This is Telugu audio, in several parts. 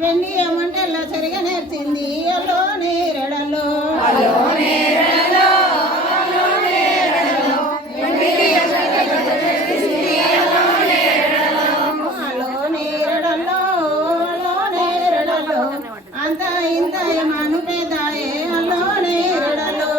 వెండి ఏమంటెల్లా సరిగా నేర్చింది అల్లో నేరడల్లో అంత ఇంత ఏమాను పేదాయే అల్లో నేరడల్లో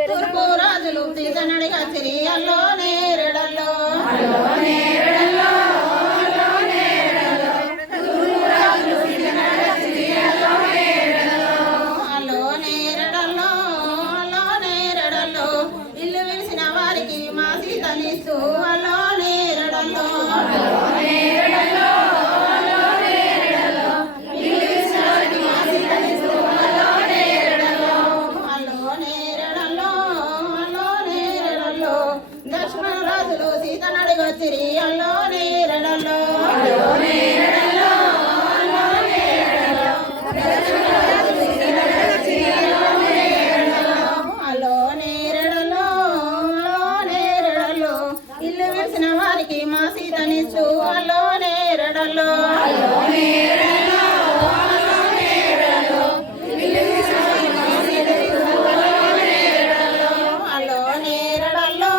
తూర్పు రాజులు సీతనడిగా చిరి అల్లో నేరడల్లో అల్లో నేరడల్లో ఇల్లు విడిసిన వారికి మా సీతనిస్తూ అల్లో నేరడల్లో లక్ష్మణ రాజులు సీతనడిగా చిరి అల్లో నేరడల్లో అల్లో నేరడల్లో ఇల్లు విడిసిన వారికి మా సీతనిస్తూ అల్లో నేరడల్లో అల్లో నేరడల్లో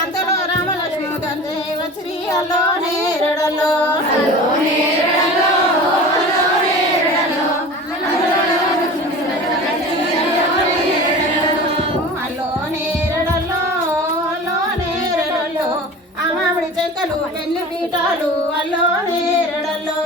అంతలో రామలక్ష్మణుడు తండ్రి వచ్చి అల్లో నేరడల్లో అల్లో నేరడల్లో అమ్మావిడి చెక్కలు పెళ్లి పీఠాలు అల్లో నేరడల్లో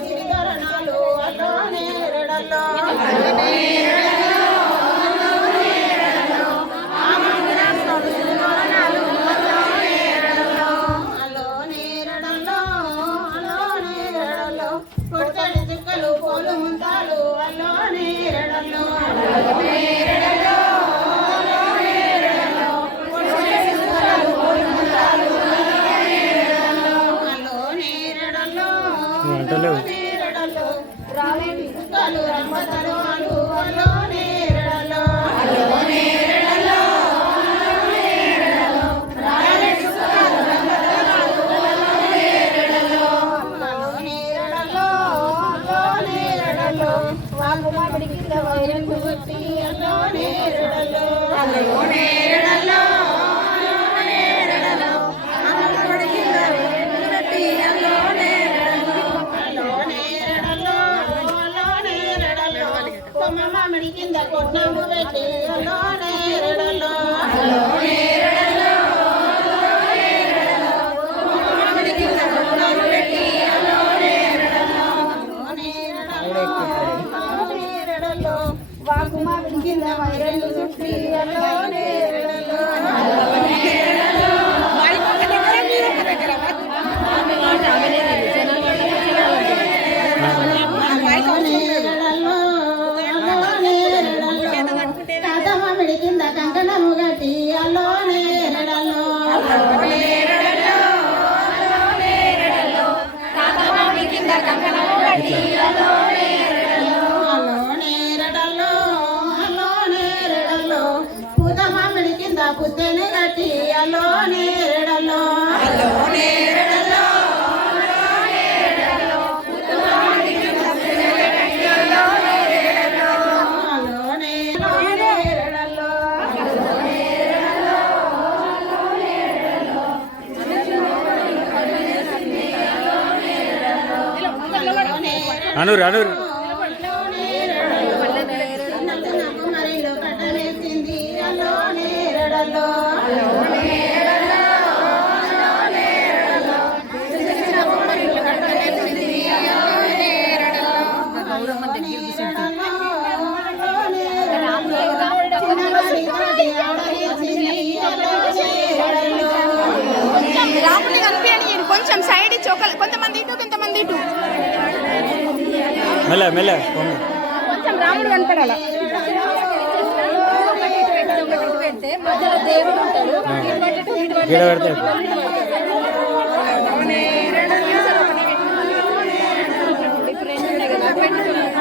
చిరిగరణాలు అల్లో నేరడల్లో కొడుకడి చుక్కలు పోలు ముంతాలు అల్లో నేరడల్లో రావేటి చుక్కలు రంభతరువాలు అల్లో నేరడల్లో అల్లో నేరడల్లో వాగుమామిడి కింద వైరంగు వచ్చి అల్లో నేరడల్లో అల్లో నేరడల్లో మామిడి కింద కొట్టినాము పెట్టి అల్లో నేరడల్లో అల్లో నేరడల్లో మామిడి కింద కొట్టినాము పెట్టి అల్లో నేరడల్లో వాకు మామిడి కింద వైరంగు చుట్టి అల్లో నేరడల్లో మామిడి కింద కంకణము గట్టి అల్లో నేరడల్లో పూత మామిడి కింద పుత్తెని గట్టి అల్లో నేరడల్లో అల్లో నేరడల్లో అనూరు అనూరు మరిలో కట్టనేసింది అల్లో నేరడల్లో కొంచెం సైడ్ ఇచ్చి కొంతమంది ఇటు కొంతమంది ఇటు మెల్ల మెల్ల కొంచెం రాముడు కనపడాల. గీడ పెడితే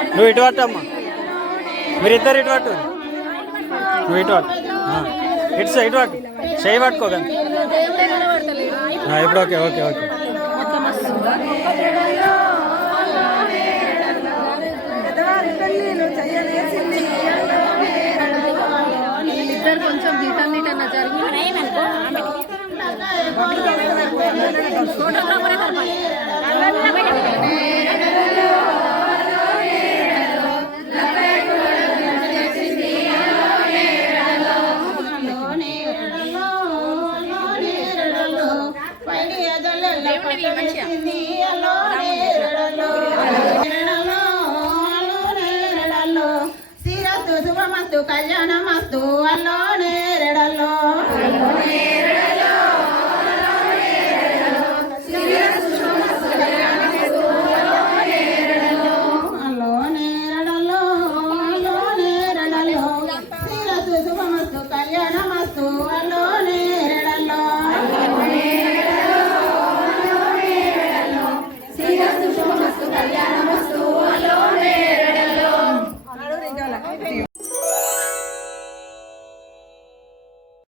నువ్వు ఇటు పట్టు అమ్మా, మీరిద్దరు ఇటు పట్టు, నువ్వు ఇటు పట్టు, ఇటు పట్టు, చేయి పట్టుకోగండి. ఇప్పుడు ఓకే ఓకే ఓకే. కొంచెం దీటాన్ని జరిగింది శుభమస్తు కళ్యాణమస్తు అల్లో నేరడల్లో